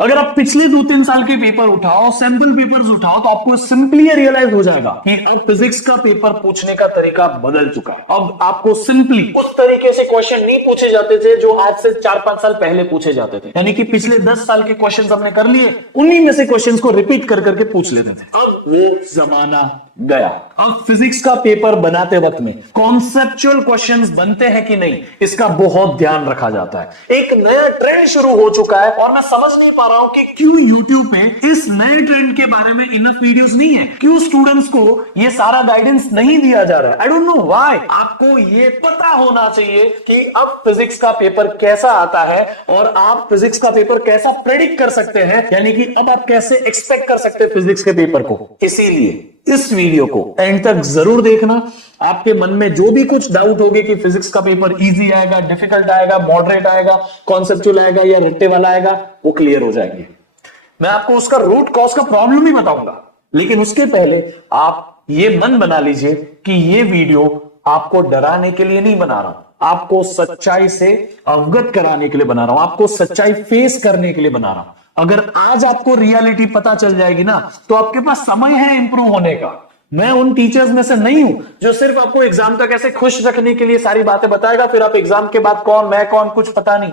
अगर आप पिछले 2-3 साल के पेपर उठाओ, सैंपल पेपर्स उठाओ, तो आपको सिंपली रियलाइज हो जाएगा कि अब फिजिक्स का पेपर पूछने का तरीका बदल चुका है। अब आपको सिंपली उस तरीके से क्वेश्चन नहीं पूछे जाते थे जो आज से 4-5 साल पहले पूछे जाते थे। यानी कि पिछले 10 साल के क्वेश्चन हमने कर लिए, उन्हीं में से क्वेश्चन को रिपीट कर करके पूछ लेते थे। अब वो जमाना गया। अब फिजिक्स का पेपर बनाते वक्त में कॉन्सेप्चुअल क्वेश्चंस बनते हैं कि नहीं, इसका बहुत ध्यान रखा जाता है। एक नया ट्रेंड शुरू हो चुका है और मैं समझ नहीं पा रहा हूं कि क्यों यूट्यूब पे इस नए ट्रेंड के बारे में इनफ वीडियोस नहीं है, क्यों स्टूडेंट्स को ये सारा गाइडेंस नहीं दिया जा रहा है। I don't know why. आपको ये पता होना चाहिए कि अब फिजिक्स का पेपर कैसा आता है और आप फिजिक्स का पेपर कैसा प्रेडिक्ट कर सकते हैं, यानी कि अब आप कैसे एक्सपेक्ट कर सकते हैं फिजिक्स के पेपर को। इसीलिए इस वीडियो को एंड तक जरूर देखना। आपके मन में जो भी कुछ डाउट होगी कि फिजिक्स का पेपर इजी आएगा, डिफिकल्ट आएगा, मॉडरेट आएगा, कॉन्सेप्चुअल आएगा या रट्टे वाला आएगा, वो क्लियर हो जाएगी। मैं आपको उसका रूट कॉज का प्रॉब्लम ही बताऊंगा, लेकिन उसके पहले आप ये मन बना लीजिए कि ये वीडियो आपको डराने के लिए नहीं बना रहा हूं, आपको सच्चाई से अवगत कराने के लिए बना रहा हूं, आपको सच्चाई फेस करने के लिए बना रहा हूं। अगर आज आपको रियलिटी पता चल जाएगी ना, तो आपके पास समय है इंप्रूव होने का। मैं उन टीचर्स में से नहीं हूं जो सिर्फ आपको एग्जाम तक ऐसे खुश रखने के लिए सारी बातें बताएगा, फिर आप एग्जाम के बाद कौन मैं कौन कुछ पता नहीं।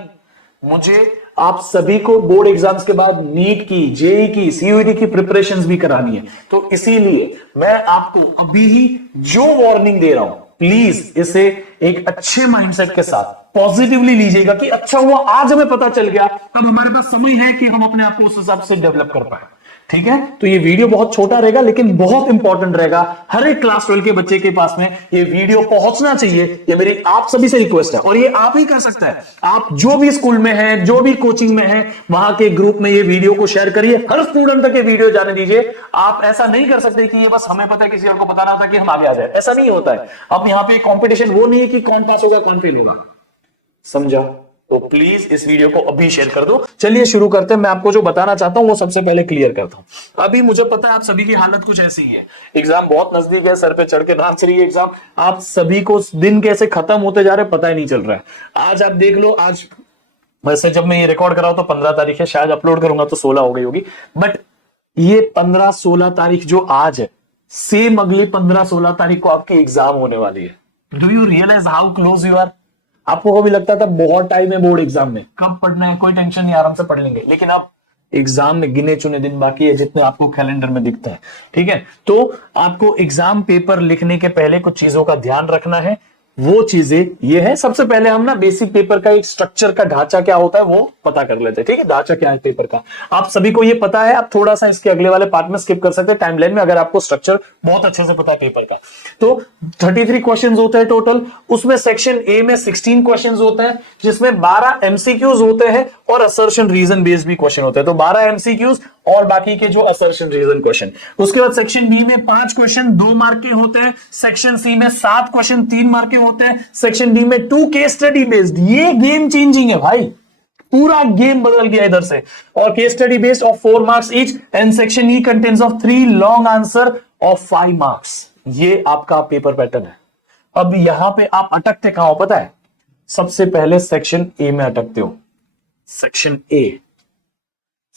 मुझे आप सभी को बोर्ड एग्जाम्स के बाद नीट की, जेई की, सीयूईटी की प्रिपरेशंस भी करानी है। तो इसीलिए मैं आपको अभी ही जो वार्निंग दे रहा हूं, प्लीज इसे एक अच्छे माइंडसेट के साथ पॉजिटिवली लीजिएगा कि अच्छा हुआ आज हमें पता चल गया, अब हमारे पास समय है कि हम अपने आप को उस हिसाब से डेवलप कर पाए। ठीक है, तो ये वीडियो बहुत छोटा रहेगा लेकिन बहुत इंपॉर्टेंट रहेगा। हर एक क्लास 12 के बच्चे के पास में ये वीडियो पहुंचना चाहिए, ये मेरी आप सभी से रिक्वेस्ट है। और ये आप ही कर सकता है, आप जो भी स्कूल में है, जो भी कोचिंग में है, वहां के ग्रुप में ये वीडियो को शेयर करिए, हर स्टूडेंट तक ये वीडियो जाने दीजिए। आप ऐसा नहीं कर सकते कि ये बस हमें पता है, किसी और को पता ना होता कि हम आगे आ जाए, ऐसा नहीं होता है। अब यहाँ पे कंपटीशन वो नहीं है कि कौन पास होगा कौन फेल होगा, समझा? तो प्लीज इस वीडियो को अभी शेयर कर दो। चलिए शुरू करते हैं। मैं आपको जो बताना चाहता हूं वो सबसे पहले क्लियर करता हूं। अभी मुझे पता है आप सभी की हालत कुछ ऐसी ही है, एग्जाम बहुत नजदीक है, सर पे चढ़ के नाच रही है एग्जाम। आप सभी को दिन कैसे खत्म होते जा रहे हैं पता ही नहीं चल रहा है। आज आप देख लो, आज वैसे जब मैं ये रिकॉर्ड कर रहा हूं तो 15 तारीख है, शायद अपलोड करूंगा तो 16 हो गई होगी, बट ये 15-16 तारीख जो आज है, सेम अगली 15-16 तारीख को आपकी एग्जाम होने वाली है। Do you realise how close you are? आपको कभी लगता था बहुत टाइम है बोर्ड एग्जाम में, कब पढ़ना है कोई टेंशन नहीं, आराम से पढ़ लेंगे, लेकिन अब एग्जाम में गिने चुने दिन बाकी है जितने आपको कैलेंडर में दिखता है। ठीक है, तो आपको एग्जाम पेपर लिखने के पहले कुछ चीजों का ध्यान रखना है। वो चीजें ये है, सबसे पहले हम ना बेसिक पेपर का एक स्ट्रक्चर का ढांचा क्या होता है वो पता कर लेते हैं। ठीक है, ढांचा क्या है पेपर का आप सभी को ये पता है। आप थोड़ा सा इसके अगले वाले पार्ट में स्किप कर सकते हैं टाइमलाइन में, अगर आपको स्ट्रक्चर बहुत अच्छे से पता है पेपर का। तो 33 क्वेश्चंस होते हैं टोटल, उसमें सेक्शन ए में 16 क्वेश्चंस होते हैं, जिसमें 12 एमसीक्यूज होते हैं और असर्शन रीजन बेस्ड भी क्वेश्चन होते हैं। तो 12 एमसीक्यूज और बाकी के जो असर्शन रीजन क्वेश्चन। उसके बाद सेक्शन बी में 5 क्वेश्चन 2 मार्क के होते हैं, सेक्शन सी में 7 क्वेश्चन 3 मार्क के होते हैं, सेक्शन डी में 2 केस स्टडी बेस्ड। ये गेम चेंजिंग है भाई, पूरा गेम बदल गया इधर से। और case study based of 4 marks each, and section E contains of 3 long answer of 5 marks. ये आपका पेपर पैटर्न है। अब यहां पे आप अटकते कहां हो पता है? सबसे पहले सेक्शन ए में अटकते हो। Section A,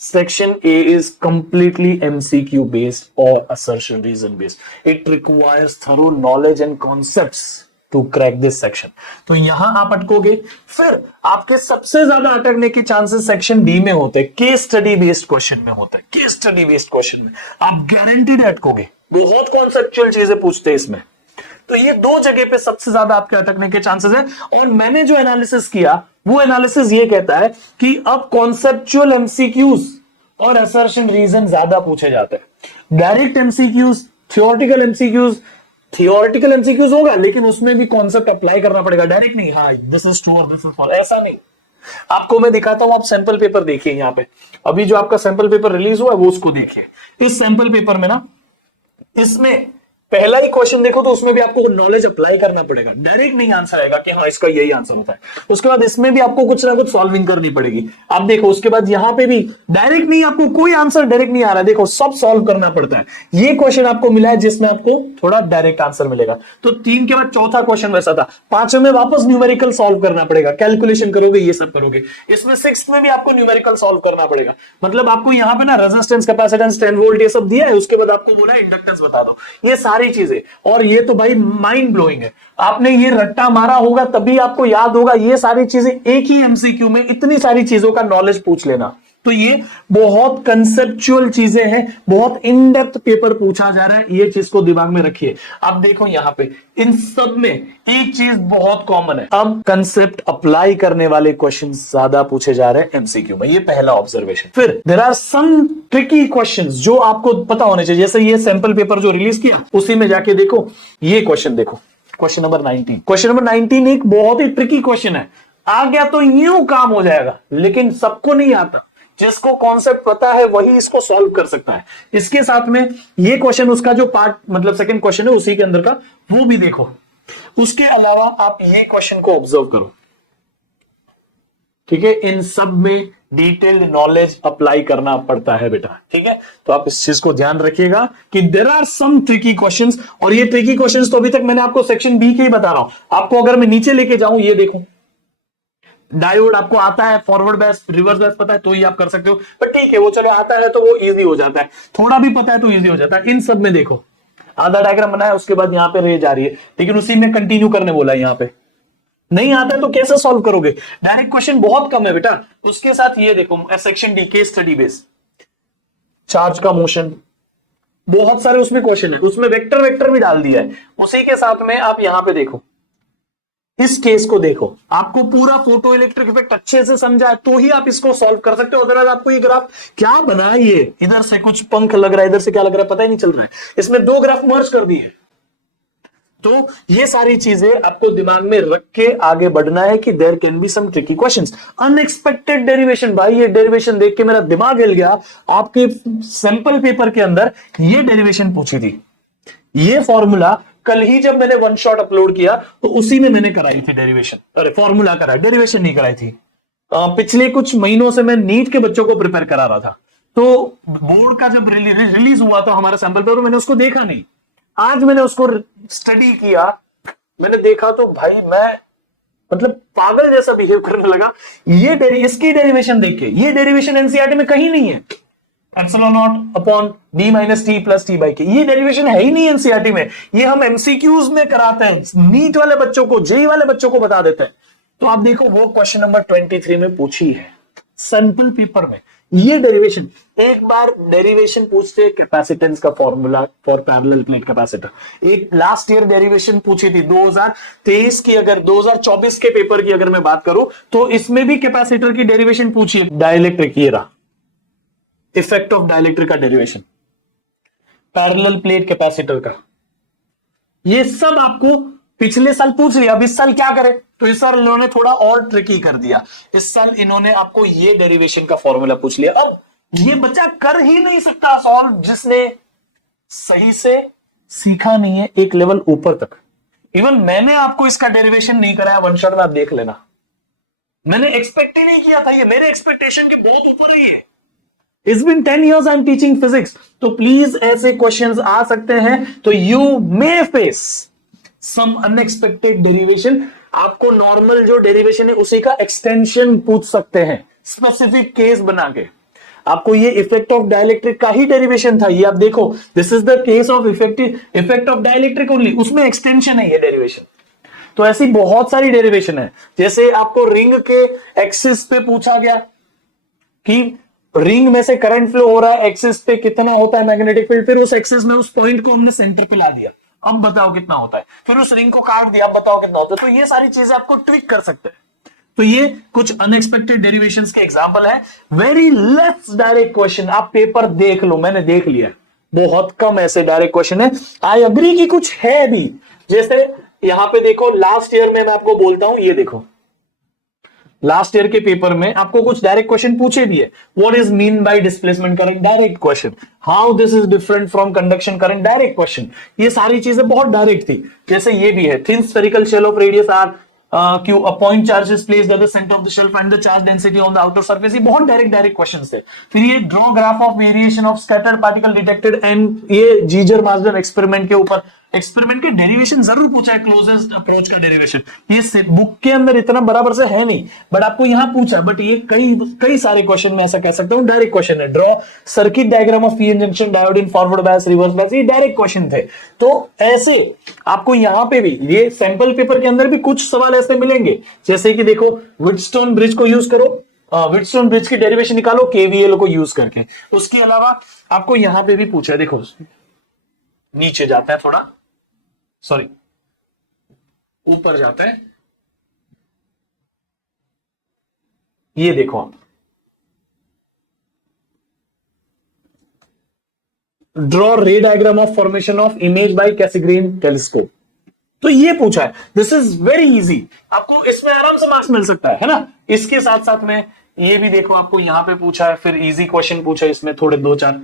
Section A is completely MCQ based or assertion reason based. It requires thorough knowledge and concepts to crack this section. तो यहां आप अटकोगे। फिर आपके सबसे ज्यादा अटकने के चांसेस सेक्शन डी में होते हैं, केस स्टडी बेस्ड क्वेश्चन में होता है। केस स्टडी बेस्ड क्वेश्चन में आप गारंटीड अटकोगे, बहुत कॉन्सेप्चुअल चीजें पूछते हैं इसमें। तो ये 2 जगह पे सबसे ज्यादा आपके अटकने के चांसेस हैं। और मैंने जो एनालिसिस किया वो एनालिसिस ये कहता है कि अब कॉन्सेप्चुअल एमसीक्यूज और असर्शन रीजन ज्यादा पूछे जाते हैं। डायरेक्ट एमसीक्यूज, थियोरेटिकल एमसीक्यूज होगा, लेकिन उसमें भी कॉन्सेप्ट अप्लाई करना पड़ेगा, डायरेक्ट नहीं हाँ दिस इज ट्रू और दिस इज फॉल्स, ऐसा नहीं। आपको मैं दिखाता हूं, आप सैंपल पेपर देखिए। यहाँ पे अभी जो आपका सैंपल पेपर रिलीज हुआ है वो उसको देखिए। इस सैंपल पेपर में ना, इसमें पहला ही क्वेश्चन देखो तो उसमें भी आपको नॉलेज अप्लाई करना पड़ेगा, डायरेक्ट नहीं आंसर आएगा कि हाँ इसका यही आंसर होता है। उसके बाद इसमें भी आपको कुछ ना कुछ सॉल्विंग करनी पड़ेगी। आप देखो उसके बाद यहां पे भी डायरेक्ट नहीं, आपको कोई आंसर डायरेक्ट नहीं आ रहा है, देखो सब सॉल्व करना पड़ता है। ये क्वेश्चन आपको मिला है जिसमें आपको थोड़ा डायरेक्ट आंसर मिलेगा। तो 3 के बाद चौथा क्वेश्चन वैसा था, 5वें में वापस न्यूमेरिकल सॉल्व करना पड़ेगा, कैलकुलेशन करोगे, ये सब करोगे। इसमें 6th में भी आपको न्यूमेरिकल सॉल्व करना पड़ेगा। मतलब आपको यहाँ पे ना रेजिस्टेंस, कैपेसिटेंस, 10 वोल्ट ये सब दिया है, उसके बाद आपको बोला इंडक्टेंस बता दो, ये सारी चीजें। और ये तो भाई माइंड ब्लोइंग है, आपने ये रट्टा मारा होगा तभी आपको याद होगा ये सारी चीजें। एक ही एमसीक्यू में इतनी सारी चीजों का नॉलेज पूछ लेना, तो ये बहुत कंसेप्चुअल चीजें हैं, बहुत इन डेप्थ पेपर पूछा जा रहा है, ये चीज को दिमाग में रखिए। अब देखो यहां पे इन सब में एक चीज बहुत कॉमन है, अब कंसेप्ट अप्लाई करने वाले क्वेश्चन ज्यादा पूछे जा रहे हैं एमसीक्यू में, ये पहला ऑब्जर्वेशन। फिर there are some tricky questions जो आपको पता होने चाहिए। जैसे ये सैंपल पेपर जो रिलीज किया उसी में जाके देखो, ये क्वेश्चन देखो, क्वेश्चन नंबर 19। क्वेश्चन नंबर 19 एक बहुत ही ट्रिकी क्वेश्चन है, आ गया तो यूं काम हो जाएगा, लेकिन सबको नहीं आता। जिसको कॉन्सेप्ट पता है वही इसको सॉल्व कर सकता है। इसके साथ में ये क्वेश्चन उसका जो पार्ट मतलब सेकंड क्वेश्चन है उसी के अंदर का, वो भी देखो। उसके अलावा आप ये क्वेश्चन को ऑब्जर्व करो, ठीक है। इन सब में डिटेल्ड नॉलेज अप्लाई करना पड़ता है बेटा, ठीक है। तो आप इस चीज को ध्यान रखिएगा कि there are some tricky questions, और ये ट्रिकी क्वेश्चंस तो अभी तक मैंने आपको सेक्शन बी के ही बता रहा हूं। आपको अगर मैं नीचे लेके जाऊं, ये देखो डायोड आपको आता है, फॉरवर्ड बैस, रिवर्स बैस पता है तो ही आप कर सकते हो, पर ठीक है वो चलो आता है तो वो इजी हो जाता है, थोड़ा भी पता है तो इजी हो जाता है। इन सब में देखो आधा डायग्राम बनाया, उसके बाद यहाँ पे रे जा रही है, लेकिन उसी में कंटिन्यू करने बोला है। यहाँ पे नहीं आता है तो कैसे सॉल्व करोगे, डायरेक्ट क्वेश्चन बहुत कम है बेटा। उसके साथ ये देखो section D case study base, charge का मोशन, बहुत सारे उसमें क्वेश्चन है, उसमें वेक्टर वेक्टर भी डाल दिया है। उसी के साथ में आप यहां पे देखो, इस केस को देखो, आपको पूरा फोटो इलेक्ट्रिक इफेक्ट अच्छे से समझा है तो ही आप इसको सॉल्व कर सकते हो। अगर आपको ये ग्राफ क्या बना है, ये इधर से कुछ पंख लग रहा है, इधर से क्या लग रहा है पता ही नहीं चल रहा है, इसमें 2 ग्राफ मर्ज कर दिए। तो ये सारी चीजें आपको दिमाग में रख के आगे बढ़ना है कि there can be some tricky questions. Unexpected derivation, भाई ये डेरिवेशन देख के मेरा दिमाग हिल गया। आपके सैंपल पेपर के अंदर ये डेरिवेशन पूछी थी, ये फॉर्मूला कल ही जब मैंने वन शॉट अपलोड किया तो उसी में मैंने कराई थी डेरिवेशन, अरे फॉर्मूला कराई, डेरिवेशन नहीं कराई थी। पिछले कुछ महीनों से मैं नीट के बच्चों को प्रिपेयर करा रहा था, तो बोर्ड का जब रिलीज हुआ तो हमारा सैंपल पेपर मैंने उसको देखा नहीं, आज मैंने उसको स्टडी किया, मैंने देखा तो भाई मैं मतलब पागल जैसा बिहेव करने लगा। ये इसकी डेरिवेशन देख के, ये डेरिवेशन एनसीईआरटी में कहीं नहीं है, epsilon not upon D minus T plus T by के, ये डेरिवेशन है ही नहीं एनसीईआरटी में। ये हम एमसीक्यूज में कराते हैं, नीट वाले बच्चों को, जेई वाले बच्चों को बता देते हैं। तो आप देखो वो क्वेश्चन नंबर 23 में पूछी है सैंपल पेपर में, ये डेरिवेशन। एक बार डेरिवेशन पूछते कैपेसिटेंस का formula for parallel plate capacitor, एक लास्ट ईयर डेरिवेशन पूछी थी 2023 की, अगर 2024 के पेपर की अगर मैं बात करूं तो इसमें भी कैपेसिटर की डेरिवेशन पूछी है। डाइलेक्ट्रिक, ये रहा इफेक्ट ऑफ डाइलेक्ट्रिक का डेरिवेशन, पैरेलल प्लेट कैपेसिटर का, ये सब आपको पिछले साल पूछ लिया। अब इस साल क्या करें, तो इस साल इन्होंने थोड़ा और ट्रिकी कर दिया, इस साल इन्होंने आपको ये डेरिवेशन का फॉर्मूला पूछ लिया। अब ये बच्चा कर ही नहीं सकता सॉल्व जिसने सही से सीखा नहीं है एक लेवल ऊपर तक। इवन मैंने आपको इसका डेरिवेशन नहीं कराया, वन शॉट में आप देख लेना, मैंने एक्सपेक्ट ही नहीं किया था, ये मेरे एक्सपेक्टेशन के बहुत ऊपर ही है। It's been 10 years I'm teaching physics, तो प्लीज ऐसे क्वेश्चंस आ सकते हैं, तो you may face some unexpected derivation। आपको नॉर्मल जो डेरिवेशन है उसी का एक्सटेंशन पूछ सकते हैं, स्पेसिफिक केस बना के। आपको ये इफेक्ट ऑफ डाइलेक्ट्रिक का ही डेरिवेशन था, ये आप देखो, this is the case of effect of dielectric only, उसमें एक्सटेंशन है ये डेरिवेशन। तो ऐसी बहुत सारी डेरिवेशन है। जैसे आपको रिंग के एक्सिस पे पूछा गया कि रिंग में से करंट फ्लो हो रहा है, एक्सिस पे कितना होता है मैग्नेटिक फील्ड, फिर उस एक्सिस में उस पॉइंट को हमने सेंटर पे ला दिया, अब बताओ कितना होता है, फिर उस रिंग को काट दिया, अब बताओ कितना होता है। तो ये सारी चीजें आपको ट्विक कर सकते हैं। तो ये कुछ अनएक्सपेक्टेड डेरिवेशंस के एग्जांपल है। वेरी लेस डायरेक्ट क्वेश्चन, आप पेपर देख लो, मैंने देख लिया, बहुत कम ऐसे डायरेक्ट क्वेश्चन है। आई अग्री कि कुछ है भी, जैसे यहां पे देखो लास्ट ईयर में मैं आपको बोलता हूं, ये देखो लास्ट ईयर के पेपर में आपको कुछ डायरेक्ट क्वेश्चन पूछे भी है। What is mean by displacement current, direct question. How this is different from conduction current, direct question. ये सारी चीजें बहुत डायरेक्ट थी। जैसे ये भी है, thin spherical shell of radius R Q a point charge is placed at the centre of the shell, find the charge density on the outer surface. ये बहुत डायरेक्ट क्वेश्चंस थे। फिर ये draw graph of variation of scattered particle detected, and ये Geiger मार्जन experiment के ऊपर experiment के derivation जरूर पूछा है, क्लोजेस्ट अप्रोच का डेरिवेशन। ये बुक के अंदर इतना बराबर से है नहीं, बट आपको यहां पूछा है। बट ये कई सारे क्वेश्चन में ऐसा कह सकता हूं डायरेक्ट क्वेश्चन है। Draw circuit diagram of PN junction diode in forward bias, reverse bias, ये डायरेक्ट क्वेश्चन थे। तो ऐसे आपको यहां पे भी ये सैंपल पेपर के अंदर भी कुछ सवाल ऐसे मिलेंगे, जैसे कि देखो व्हिटस्टोन ब्रिज को यूज करो, व्हिटस्टोन ब्रिज की डेरिवेशन निकालो केवीएल को यूज करके। उसके अलावा आपको यहां पे भी पूछा है, देखो नीचे जाता है थोड़ा, सॉरी ऊपर जाता है, ये देखो आप, draw ray diagram of formation of image by Cassegrain telescope. तो ये पूछा है, दिस इज वेरी इजी, आपको इसमें आराम से मार्क्स मिल सकता है ना। इसके साथ साथ में ये भी देखो आपको यहां पे पूछा है, फिर इजी क्वेश्चन पूछा है इसमें थोड़े दो चार।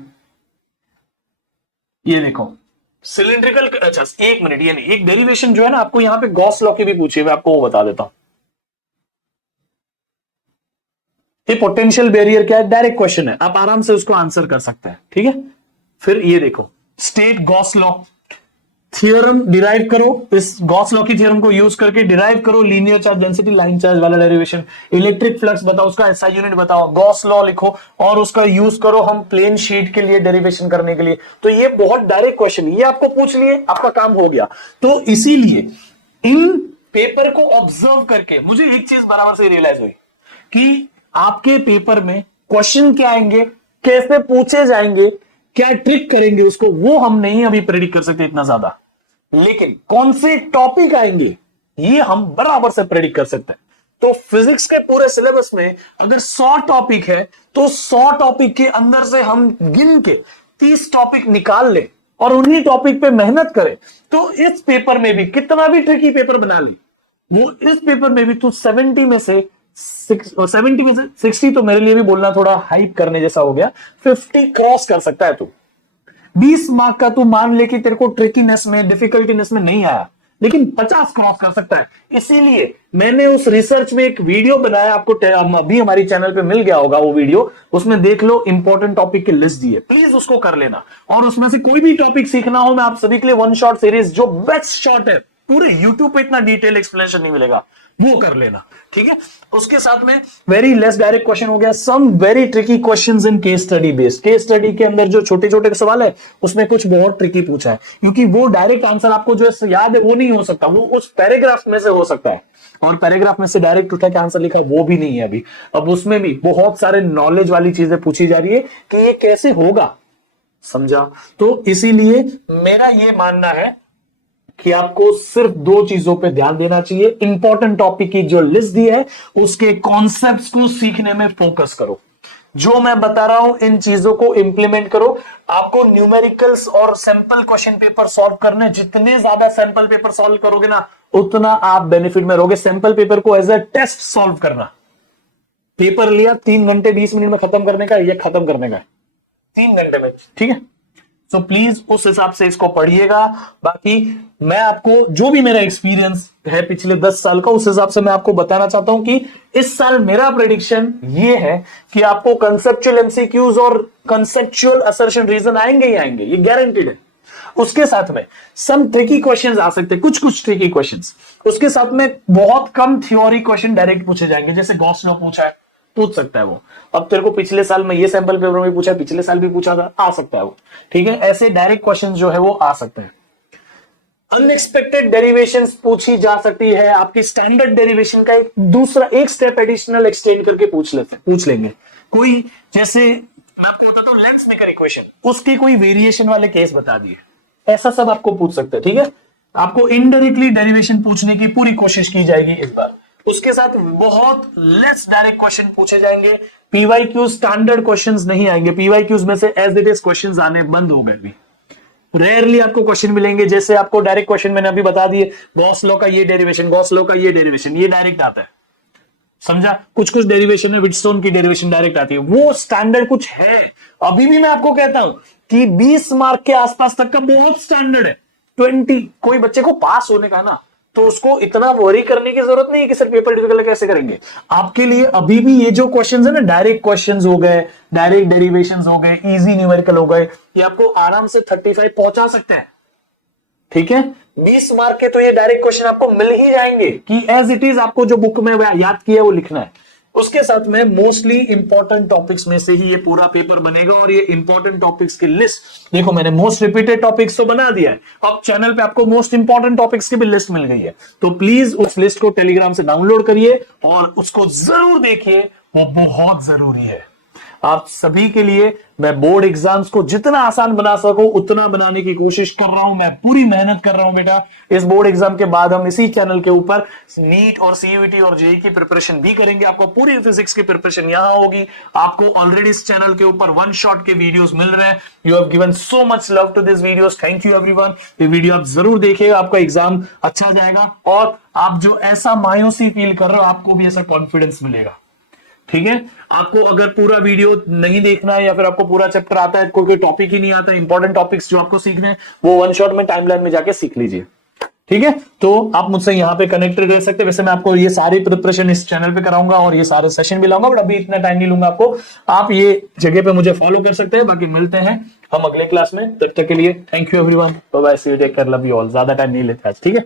ये देखो सिलिंड्रिकल, अच्छा एक मिनट, ये नहीं, एक डेरिवेशन जो है ना आपको यहां पे गॉस लॉ की भी पूछी है, मैं आपको वो बता देता हूं। ये पोटेंशियल बैरियर क्या है, डायरेक्ट क्वेश्चन है, आप आराम से उसको आंसर कर सकते हैं, ठीक है। फिर ये देखो state Gauss law theorem derive करो, इस गॉस लॉ की थ्योरम को यूज करके डिराइव करो linear charge density line charge वाला डेरिवेशन। इलेक्ट्रिक फ्लक्स बताओ, उसका एसआई यूनिट बताओ, गॉस लॉ लिखो और उसका यूज करो हम प्लेन शीट के लिए डेरिवेशन करने के लिए। तो ये बहुत डायरेक्ट क्वेश्चन, ये आपको पूछ लिए, आपका काम हो गया। तो इसीलिए इन पेपर को ऑब्जर्व करके मुझे एक चीज बराबर से रियलाइज हुई कि आपके पेपर में क्वेश्चन क्या आएंगे, कैसे पूछे जाएंगे, क्या ट्रिक करेंगे उसको, वो हम नहीं अभी प्रेडिक्ट कर सकते इतना ज्यादा, लेकिन कौन से टॉपिक आएंगे ये हम बराबर से प्रेडिक्ट कर सकते हैं। तो फिजिक्स के पूरे सिलेबस में अगर 100 टॉपिक है तो 100 टॉपिक के अंदर से हम गिन के 30 टॉपिक निकाल लें और उन्हीं टॉपिक पे मेहनत करें, तो इस पेपर में भी कितना भी ट्रिकी पेपर बना ली, वो इस पेपर में भी तू 70 में से 60 तो मेरे लिए भी बोलना थोड़ा हाइप करने जैसा हो गया, 50 क्रॉस कर सकता है तू। 20 मार्क का तू मान ले कि तेरे को ट्रिकीनेस में, डिफिकल्टीनेस में नहीं आया, लेकिन 50 क्रॉस कर सकता है। इसीलिए मैंने उस रिसर्च में एक वीडियो बनाया, आपको अभी हमारी चैनल पे मिल गया होगा वो वीडियो, उसमें देख लो, इंपॉर्टेंट टॉपिक की लिस्ट दी है, प्लीज उसको कर लेना। और उसमें से कोई भी टॉपिक सीखना हो, मैं आप सभी के लिए वन शॉट सीरीज जो बेस्ट शॉट है, पूरे यूट्यूब पे इतना डिटेल एक्सप्लेनेशन नहीं मिलेगा, वो कर लेना, ठीक है। उसके साथ में वेरी लेस डायरेक्ट क्वेश्चन हो गया, some very tricky questions in case study based. Case study के अंदर जो छोटे छोटे सवाल है उसमें कुछ बहुत ट्रिकी पूछा है, क्योंकि वो डायरेक्ट आंसर आपको जो याद है वो नहीं हो सकता, वो उस पैराग्राफ में से हो सकता है, और पैराग्राफ में से डायरेक्ट उठा के आंसर लिखा वो भी नहीं है अभी। अब उसमें भी बहुत सारे नॉलेज वाली चीजें पूछी जा रही है कि ये कैसे होगा, समझा। तो इसीलिए मेरा ये मानना है कि आपको सिर्फ 2 चीजों पे ध्यान देना चाहिए। इंपॉर्टेंट टॉपिक की जो लिस्ट दी है उसके कॉन्सेप्ट्स को सीखने में फोकस करो, जो मैं बता रहा हूं इन चीजों को इंप्लीमेंट करो। आपको न्यूमेरिकल्स और सैंपल क्वेश्चन पेपर सॉल्व करने, जितने ज्यादा सैंपल पेपर सॉल्व करोगे ना उतना आप बेनिफिट में रहोगे। सैंपल पेपर को एज ए टेस्ट सॉल्व करना, पेपर लिया 3 घंटे 20 मिनट में खत्म करने का, ये खत्म करने का 3 घंटे में, ठीक है। तो प्लीज उस हिसाब से इसको पढ़िएगा। बाकी मैं आपको जो भी मेरा एक्सपीरियंस है पिछले 10 साल का, उस हिसाब से मैं आपको बताना चाहता हूं कि इस साल मेरा प्रेडिक्शन ये है कि आपको कंसेप्चुअल एमसीक्यूज और कंसेप्चुअल असर्शन रीजन आएंगे ही आएंगे, ये गारंटीड है। उसके साथ में सम ट्रिकी क्वेश्चंस आ सकते हैं, कुछ ट्रिकी क्वेश्चंस। उसके साथ में बहुत कम थ्योरी क्वेश्चन डायरेक्ट पूछे जाएंगे, जैसे गॉस लॉ पूछा है, पूछ सकता है वो। अब तेरे को पिछले साल में ये सैंपल पेपर में पूछा, पिछले साल भी पूछा था, आ सकता है वो, ठीक है। ऐसे डायरेक्ट क्वेश्चन जो है वो आ सकते हैं। अनएक्सपेक्टेड डेरिवेशंस पूछी जा सकती है, आपकी स्टैंडर्ड डेरिवेशन का एक स्टेप एडिशनल एक्सटेंड करके पूछ लेंगे। कोई जैसे मैं आपको बताता हूं लेंस मेकर इक्वेशन, उसके कोई वेरिएशन वाले केस बता दिए, ऐसा सब आपको पूछ सकते हैं, ठीक है। आपको इनडायरेक्टली डेरिवेशन पूछने की पूरी कोशिश की जाएगी इस बार। उसके साथ बहुत लेस डायरेक्ट क्वेश्चन पूछे जाएंगे, पीवाईक्यू स्टैंडर्ड क्वेश्चंस नहीं आएंगे। पीवाईक्यूज में से एज इट इज क्वेश्चंस आने बंद हो गए भी, रेयरली आपको क्वेश्चन मिलेंगे। जैसे आपको डायरेक्ट क्वेश्चन मैंने अभी बता दिए, गॉस लॉ का ये डेरिवेशन, गॉस लॉ का ये डेरिवेशन, ये डायरेक्ट आता है। समझा? कुछ कुछ डेरिवेशन है, व्हिटस्टोन की डेरिवेशन डायरेक्ट आती है, वो स्टैंडर्ड कुछ है। अभी भी मैं आपको कहता हूं कि 20 मार्क के आसपास तक का बहुत स्टैंडर्ड है। 20 कोई बच्चे को पास होने का ना, तो उसको इतना वरी करने की जरूरत नहीं है कि सर पेपर डिफिकल्ट कैसे करेंगे। आपके लिए अभी भी ये जो क्वेश्चंस है ना, डायरेक्ट क्वेश्चंस हो गए, डायरेक्ट डेरिवेशंस हो गए, इजी न्यूमेरिकल हो गए, ये आपको आराम से 35 पहुंचा सकते हैं। ठीक है, 20 मार्क के तो ये डायरेक्ट क्वेश्चन आपको मिल ही जाएंगे कि एज इट इज आपको जो बुक में याद किया है वो लिखना है। उसके साथ में मोस्टली इंपॉर्टेंट टॉपिक्स में से ही ये पूरा पेपर बनेगा, और ये इंपॉर्टेंट टॉपिक्स की लिस्ट देखो, मैंने मोस्ट रिपीटेड टॉपिक्स तो बना दिया है, अब चैनल पे आपको मोस्ट इंपॉर्टेंट टॉपिक्स की भी लिस्ट मिल गई है। तो प्लीज उस लिस्ट को टेलीग्राम से डाउनलोड करिए और उसको जरूर देखिए, वो बहुत जरूरी है आप सभी के लिए। मैं बोर्ड एग्जाम्स को जितना आसान बना सकूं उतना बनाने की कोशिश कर रहा हूं, मैं पूरी मेहनत कर रहा हूं बेटा। इस बोर्ड एग्जाम के बाद हम इसी चैनल के ऊपर नीट और सीयूईटी और जेईई की प्रिपरेशन भी करेंगे। आपको पूरी फिजिक्स की प्रिपरेशन यहां होगी। आपको ऑलरेडी इस चैनल के ऊपर वन शॉट के वीडियोस मिल रहे हैं। You have given so much love to this videos, thank you everyone. ये वीडियो आप जरूर देखिएगा, आपका एग्जाम अच्छा जाएगा और आप जो ऐसा मायूसी फील कर रहे हो आपको भी ऐसा कॉन्फिडेंस मिलेगा। ठीक है, आपको अगर पूरा वीडियो नहीं देखना है या फिर आपको पूरा चैप्टर आता है, कोई टॉपिक ही नहीं आता, इंपॉर्टेंट टॉपिक्स जो आपको सीखने हैं वो वन शॉट में टाइमलाइन में जाके सीख लीजिए। ठीक है, तो आप मुझसे यहाँ पे कनेक्टेड रह सकते हैं। वैसे मैं आपको ये सारी प्रिपरेशन इस चैनल पे कराऊंगा और ये सारे सेशन भी लाऊंगा, बट अभी इतना टाइम नहीं लूंगा आपको। आप ये जगह पे मुझे फॉलो कर सकते हैं। बाकी मिलते हैं हम अगले क्लास में, तब तक के लिए thank you everyone, bye bye, see you, take care, love you all. ज्यादा टाइम नहीं लेते आज, ठीक है।